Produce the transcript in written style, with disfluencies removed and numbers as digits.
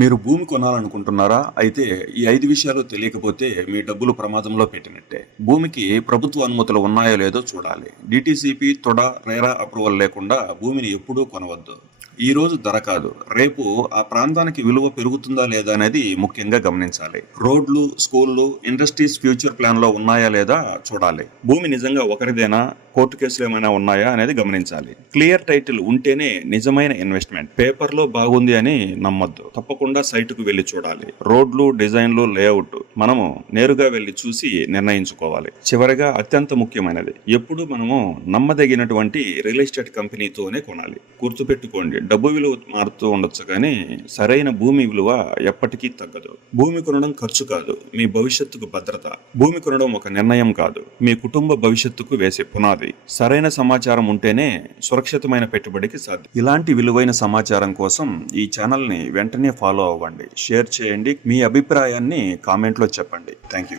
మీరు భూమి కొనాలనుకుంటున్నారా? అయితే ఈ 5 విషయాలు తెలియకపోతే మీ డబ్బులు ప్రమాదంలో పెట్టినట్టే. భూమికి ప్రభుత్వ అనుమతులు ఉన్నాయో లేదో చూడాలి. డీటీసీపీ, తొడ, రేరా అప్రూవల్ లేకుండా భూమిని ఎప్పుడూ కొనవద్దు. ఈ రోజు ధర కాదు, రేపు ఆ ప్రాంతానికి విలువ పెరుగుతుందా లేదా అనేది ముఖ్యంగా గమనించాలి. రోడ్లు, స్కూళ్లు, ఇండస్ట్రీస్ ఫ్యూచర్ ప్లాన్ లో ఉన్నాయా లేదా చూడాలి. భూమి నిజంగా ఒకరిదేనా, కోర్టు కేసులు ఏమైనా ఉన్నాయా అనేది గమనించాలి. క్లియర్ టైటిల్ ఉంటేనే నిజమైన ఇన్వెస్ట్మెంట్. పేపర్ లో బాగుంది అని నమ్మొద్దు. తప్పకుండా సైటుకు వెళ్లి చూడాలి. రోడ్లు, డిజైన్లు, లేఅవుట్ మనము నేరుగా వెళ్లి చూసి నిర్ణయించుకోవాలి. చివరిగా అత్యంత ముఖ్యమైనది, ఎప్పుడు మనము నమ్మదగినటువంటి రియల్ ఎస్టేట్ కంపెనీతోనే కొనాలి. గుర్తుపెట్టుకోండి, డబ్బు విలువ మారుతూ ఉండొచ్చు కానీ సరైన భూమి విలువ ఎప్పటికీ తగ్గదు. భూమి కొనడం ఖర్చు కాదు, మీ భవిష్యత్తుకు భద్రత. భూమి కొనడం ఒక నిర్ణయం కాదు, మీ కుటుంబ భవిష్యత్తుకు వేసే పునాది. సరైన సమాచారం ఉంటేనే సురక్షితమైన పెట్టుబడికి సాధ్యం. ఇలాంటి విలువైన సమాచారం కోసం ఈ ఛానల్ ని వెంటనే ఫాలో అవ్వండి, షేర్ చేయండి, మీ అభిప్రాయాన్ని కామెంట్లో చెప్పండి. Thank you.